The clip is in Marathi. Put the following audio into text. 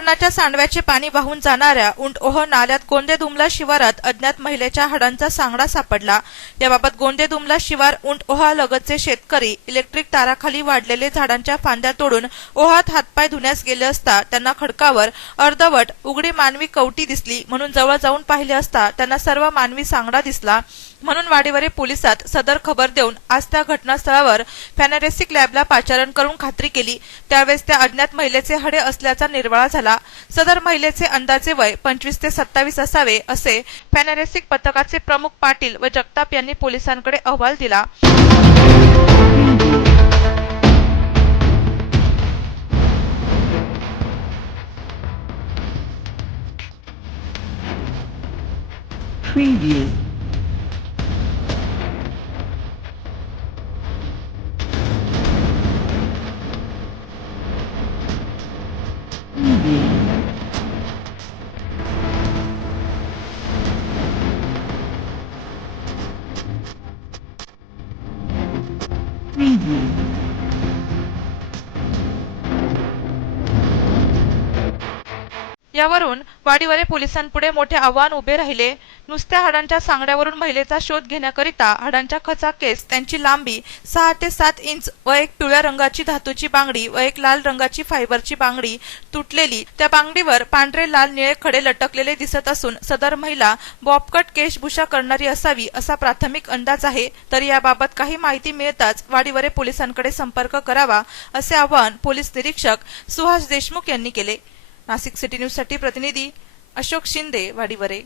धरणाच्या सांडव्याचे पाणी वाहून जाणाऱ्या उंटओह नाल्यात गोंदेदुमला शिवारात अज्ञात महिलेच्या हाडांचा सांगडा सापडला। याबाबत गोंदेदुमला शिवार उंटओहालगतचे शेतकरी इलेक्ट्रिक ताराखाली वाढलेले झाडांच्या फांद्या तोडून ओहात हातपाय धुण्यास गेले असता त्यांना खडकावर अर्धवट उघडी मानवी कवटी दिसली, म्हणून जवळ जाऊन पाहिले असता त्यांना सर्व मानवी सांगडा दिसला। म्हणून वाडीवरे पोलिसात सदर खबर देऊन आज त्या घटनास्थळावर फॉरेन्सिक लॅबला पाचारण करून खात्री केली। त्यावेळेस त्या अज्ञात महिलेचे हाडे असल्याचा निर्वाळा झाला। सदर महिलेचे अंदाजे वय 25 ते 27 असावे असे फॉरेन्सिक पथकाचे प्रमुख पाटील व जगताप यांनी पोलिसांकडे अहवाल दिला। Preview. Preview. यावरून वाडीवरे पोलिसांपुढे मोठे आव्हान उभे राहिले। नुसत्या हाडांच्या सांगड्यावरून महिलेचा शोध घेण्याकरिता हाडांच्या खचाकेस, त्यांची लांबी 6 ते 7 इंच व एक पिवळ्या रंगाची धातूची बांगडी व एक लाल रंगाची फायबरची बांगडी तुटलेली, त्या बांगडीवर पांढरे लाल निळे खडे लटकलेले दिसत असून सदर महिला बॉबकट केशभूषा करणारी असावी असा प्राथमिक अंदाज आहे। तर याबाबत काही माहिती मिळताच वाडीवरे पोलिसांकडे संपर्क करावा असे आवाहन पोलीस निरीक्षक सुहास देशमुख यांनी केले। नाशिक सिटी न्यूज साठी प्रतिनिधी अशोक शिंदे, वाडीवरे।